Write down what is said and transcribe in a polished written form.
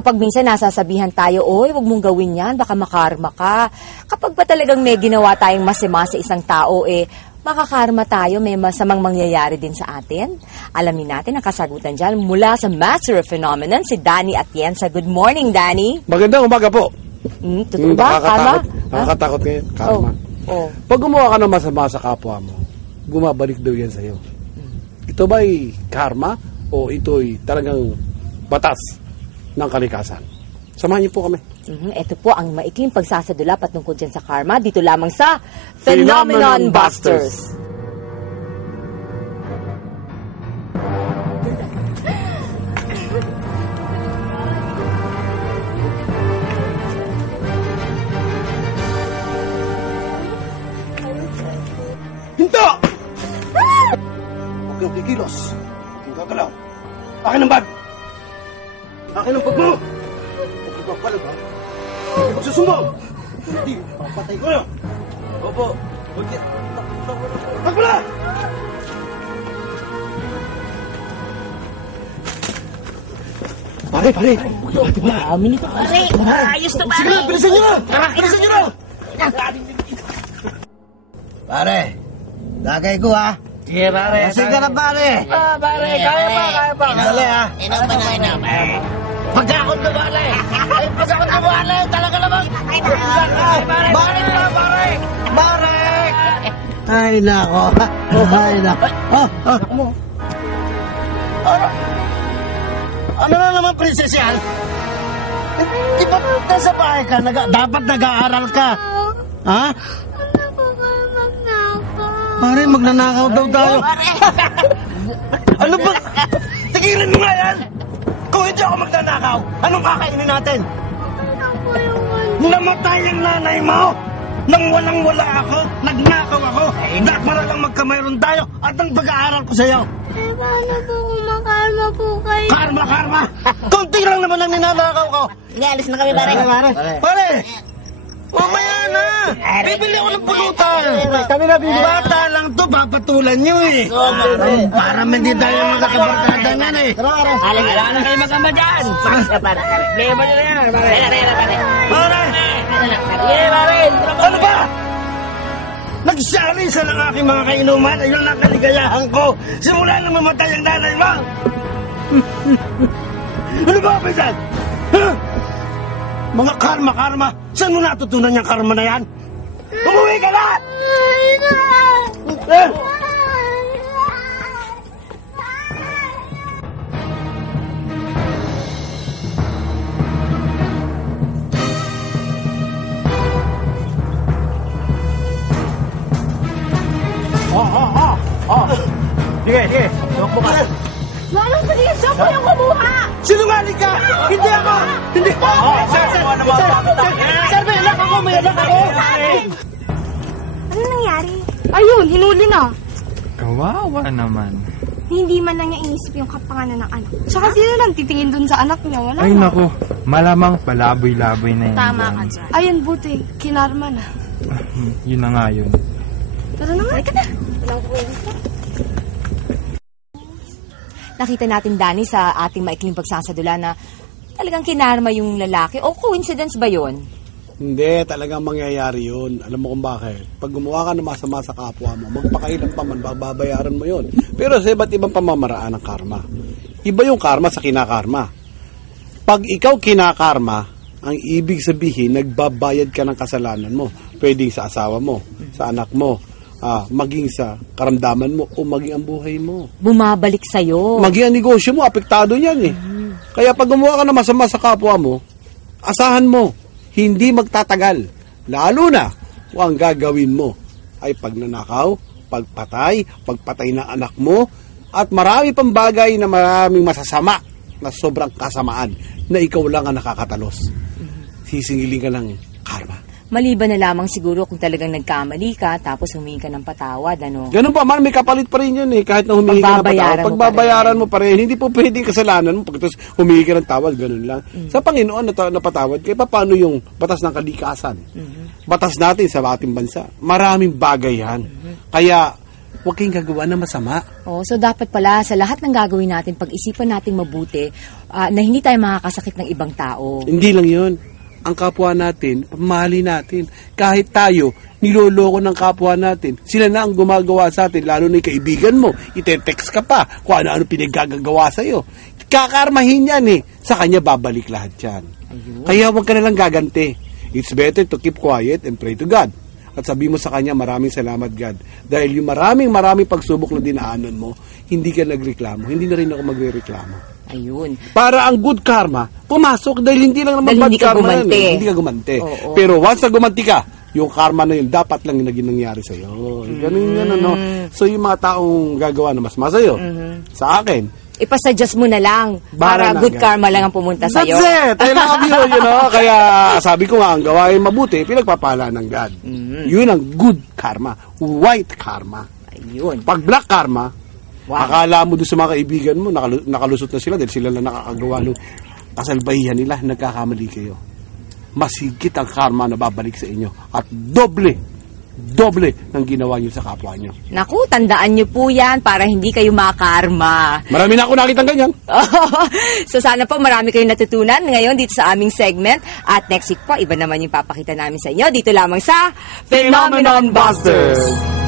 Kapag minsan nasasabihan tayo, oy, wag mong gawin yan, baka makarma ka. Kapag pa talagang may ginawa tayong masama sa isang tao, makakarma tayo, may masamang mangyayari din sa atin. Alamin natin ang kasagutan dyan mula sa Master of Phenomenon, si Danny Atienza. Good morning, Danny. Magandang umaga po. Totoo ba? Karma? Nakakatakot ngayon, karma. Pag gumawa ka ng masama sa kapwa mo, bumabalik daw yan sa'yo. Ito ba'y karma o ito'y talagang batas ng kalikasan? Samahan niyo po kami. Ito po ang maikling pagsasadula patungkol dyan sa karma dito lamang sa Phenomenon Busters. Hinto! Huwag kang kikilos. Huwag kang gagalaw. Akin ang bag! Akin ang bag mo! Huwag kang palag, ha? Huwag kang susumbong! Hindi, papatay ko na! Opo, huwag yan. Pagpala! Pare! Pati ba? Amin ito. Pare! Ayos na, pare! Sige na, bilisan nyo na! Bilisan nyo na! Pare, lagay ko ha. Sige, pare. Sige na pare. Pare, kaya pa. Dali ha. Inom pa na, inom. Pagkakot na, pare. Pagkakot na, pare. Talaga naman. Barik na, pare. Barik. Ay, nako. Ay, nako. Ano na naman, prinsess yan? Di ba nasa bahay ka? Dapat nag-aaral ka. Ha? Pare, magnanakaw daw tayo. Ano ba? Tigilan mo nga yan! Kung hindi ako magnanakaw, anong kakainin natin? Namatay ang nanay mo! Nang walang-wala ako, nagnakaw ako. Dapat para lang magkamayroon tayo at ang pag-aaral ko sa'yo. Paano po kung makarma po kayo? Karma! Kunti lang naman ang ninanakaw ko. Alis na kami, pare. Pare! Mamaya na! Bibili ako ng pulutan! Kami na bibili. Bata lang to, papatulan nyo eh. Para hindi tayo makakabarkada nga eh. Wala na kayo magkama dyan. Pare. Plema nyo na yan, pare. Pare! Pare. Ano ba? Nagsali sa ng aking mga kainuman. Ayun ang kaligayahan ko. Simula nang mamatay ang nanay mo. Ano ba, Pisan? Mga karma. Saan mo natutunan yung karma na yan? Umuwi ka na! Sige. Tumakbo ka. Walang sige, siya po yung kumuha! Sinungaling ka! Hindi ako! Hindi ko! Sir, may anak ako! Ano nangyari? Ayun, hinuli na. Kawawa naman. Hindi man lang niya inisip yung kapanganan ng anak. Tsaka sino lang titingin dun sa anak niya? Wala Ay na. naku, malamang palaboy-laboy na yan. Tama dyan. ka dyan. Ayun, buti. Kinarma na. Yun na nga yun. Tara naman. Walang kwenta. Nakita natin, Danny, sa ating maikling pagsasadula na talagang kinarma yung lalaki. O coincidence ba yun? Hindi, talagang mangyayari yun. Alam mo kung bakit? Pag gumawa ka ng masama sa kapwa mo, magpakailan pa man, babayaran mo yun. Pero sa iba't ibang pamamaraan ng karma. Iba yung karma sa kinakarma. Pag ikaw kinakarma, ang ibig sabihin, nagbabayad ka ng kasalanan mo. Pwedeng sa asawa mo, sa anak mo, maging sa karamdaman mo, o maging ang buhay mo. Bumabalik sa'yo. Maging ang negosyo mo, apektado yan eh. Kaya pag gumawa ka ng masama sa kapwa mo, asahan mo, hindi magtatagal. Lalo na kung ang gagawin mo ay pagnanakaw, pagpatay ng anak mo, at marami pang bagay na maraming masasama na sobrang kasamaan na ikaw lang ang nakakatalos. Sisingilin ka ng karma. Maliban na lamang siguro kung talagang nagkamali ka, tapos humingi ka ng patawad, ano? Ganun pa man, may kapalit pa rin yun eh. Kahit na humingi ka ng patawad, pagbabayaran mo pa rin. Hindi po pwedeng kasalanan mo pagkatapos humingi ka ng tawad, ganun lang. Sa Panginoon napatawad, kaya paano yung batas ng kalikasan? Batas natin sa ating bansa. Maraming bagay yan. Kaya huwag kayong gagawa ng masama. Oh, so dapat pala sa lahat ng gagawin natin, pag-isipan natin mabuti na hindi tayo makakasakit ng ibang tao. Hindi lang yun. Ang kapwa natin, pamahali natin. Kahit tayo, niloloko ng kapwa natin. Sila na ang gumagawa sa atin, lalo na yung kaibigan mo. Ite-text ka pa kung ano-ano pinaggagawa sa'yo. Kakarmahin yan eh. Sa kanya babalik lahat yan. Ayun. Kaya huwag ka nalang gaganti. It's better to keep quiet and pray to God. At sabi mo sa kanya, maraming salamat God. Dahil yung maraming pagsubok na dinaanan mo, hindi ka nagreklamo. Hindi na rin ako magrereklamo. Ayun. Para ang good karma, pumasok dahil hindi lang naman Dahil bad hindi ka karma gumanti. yan. Hindi ka gumanti. Oo. Pero once na gumanti ka, yung karma na yun, dapat lang yung naging nangyari sa'yo. Ganun yan, ano. So yung mga taong gagawa na mas sa'yo, sa akin, Ipasuggest mo na lang para Bara na, good God. karma lang ang pumunta sa'yo. that's it! I love you, you know. Kaya sabi ko nga, ang gawain mabuti, pinagpapala ng God. Yun ang good karma. White karma. Ayun. Pag black karma, Wow. akala mo doon sa mga kaibigan mo, nakalusot na sila dahil sila lang nakakagawa ng kasalbahihan nila, nagkakamali kayo. Mas higit ang karma na babalik sa inyo. At doble ng ginawa nyo sa kapwa nyo. Naku, tandaan nyo po yan para hindi kayo makarma. Marami na ako nakitang ganyan. So sana po marami kayong natutunan ngayon dito sa aming segment. At next week po, iba naman yung papakita namin sa inyo. Dito lamang sa Phenomenon Busters.